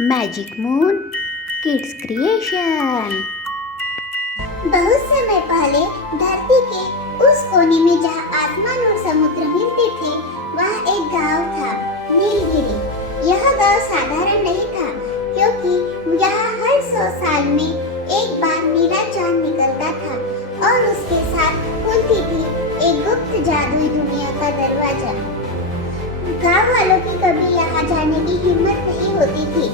Magic moon kids creation. बहुत समय पहले धरती के उस कोने में जहाँ आसमान और समुद्र मिलते थे वहाँ एक गांव था, नीलगिरी। यह गांव साधारण नहीं था क्योंकि यहाँ हर 100 साल में एक बार नीला चांद निकलता था और उसके साथ खुलती थी एक गुप्त जादुई दुनिया का दरवाजा। गांव वालों की कभी यहाँ जाने की हिम्मत नहीं होती थी।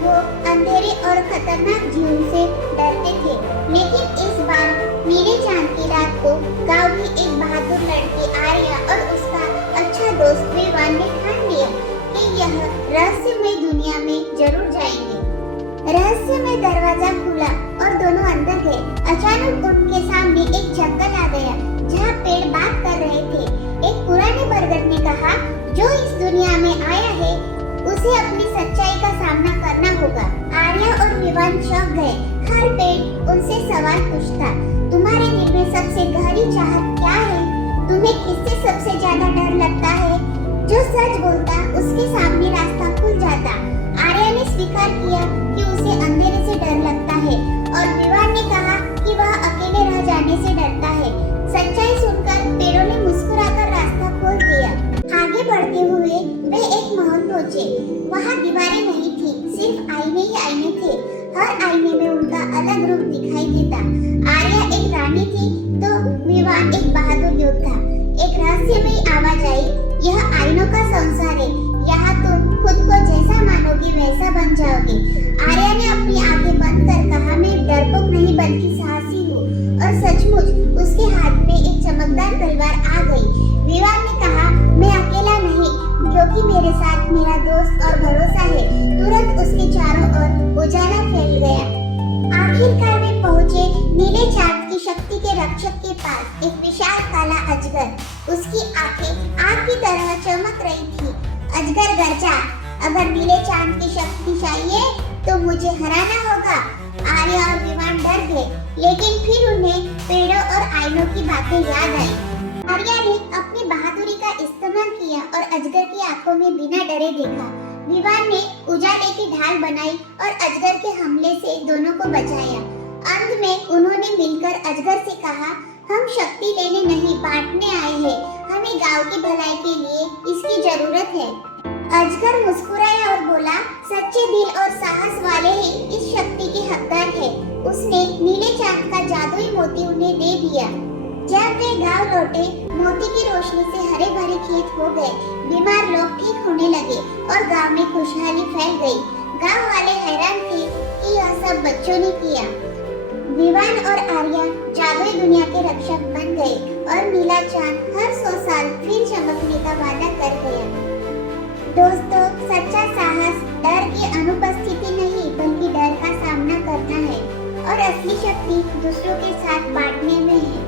वो अंधेरे और खतरनाक जीवन से डरते थे, लेकिन इस बार नीले चांद की रात को गांव की एक बहादुर लड़की आर्या और उसका अच्छा दोस्त विवान ने ठान लिया कि यह रहस्यमय दुनिया में जरूर जाएंगे। रहस्यमय दरवाजा खुला और दोनों अंदर गए। अचानक उनके सामने एक जंगल आ गया जहाँ पेड़ बात कर रहे थे। एक पुराने बरगद ने कहा, जो इस दुनिया में आया है उसे अपनी सच्चाई का सामना करना होगा। आर्या और विवान चौंक गए। हर पेड़ उनसे सवाल पूछता, तुम्हारे दिल में सबसे गहरी चाहत क्या है? तुम्हें किससे सबसे ज्यादा डर लगता है? जो सच बोलता उसके सामने रास्ता खुल जाता। आर्या ने स्वीकार किया कि उसे अंधेरे से डर लगता है और विवान ने कहा कि वह अकेले रह जाने से डरता है। सच्चाई सुनकर पेड़ों ने मुस्कुराकर रास्ता खोल दिया। आगे बढ़ते हुए वे एक महल पहुंचे। वहाँ दीवारें नहीं थी, सिर्फ आईने ही आईने थे। हर आईने में उनका अलग रूप दिखाई देता। आर्या एक रानी थी तो विवान एक बहादुर योद्धा। एक रहस्यमयी आवाज आई, यह आईनों का संसार है, यहाँ तुम खुद को जैसा मानोगे वैसा बन जाओगे। आर्या ने अपनी आंखें बंद कर कहा, मैं डरपोक नहीं बल्कि साहसी हूँ। और सचमुच उसके हाथ में एक चमकदार तलवार आ गई। विवान ने कहा, मैं अकेला नहीं क्योंकि मेरे साथ मेरा दोस्त और भरोसा है। तुरंत उसके चारों ओर उजाला फैल गया। आखिरकार वे पहुंचे नीले चांद की शक्ति के रक्षक के पास। एक विशाल काला अजगर, उसकी आंखें आग की तरह चमक रही थी। अजगर गरजा, अगर नीले चांद की शक्ति चाहिए तो मुझे हराना होगा। आर्या और विवान डर गए, लेकिन फिर उन्हें पेड़ों और आईनों की बातें याद आई। आर्या ने अपनी बहादुरी का इस्तेमाल किया और अजगर की आंखों में बिना डरे देखा। विवान ने उजाले की ढाल बनाई और अजगर के हमले से दोनों को बचाया। अंत में उन्होंने मिलकर अजगर से कहा, हम शक्ति लेने नहीं बांटने आए हैं, हमें गांव की भलाई के लिए इसकी जरूरत है। अजगर मुस्कुराया और बोला, सच्चे दिल और साहस वाले ही इस शक्ति के हकदार हैं। उसने नीले चांद का जादुई मोती उन्हें दे दिया। जब वे गांव लौटे, मोती की रोशनी से हरे भरे खेत हो गए। बीमार लोग ठीक होने लगे और गांव में खुशहाली फैल गई। गांव वाले हैरान थे कि यह सब बच्चों ने किया। विवान और आर्या जादुई दुनिया के रक्षक बन गए और नीला चांद हर 100 साल फिर चमकने का वादा कर गया। दोस्तों, सच्चा साहस डर की अनुपस्थिति नहीं बल्कि डर का सामना करना है और असली शक्ति दूसरों के साथ बांटने में है।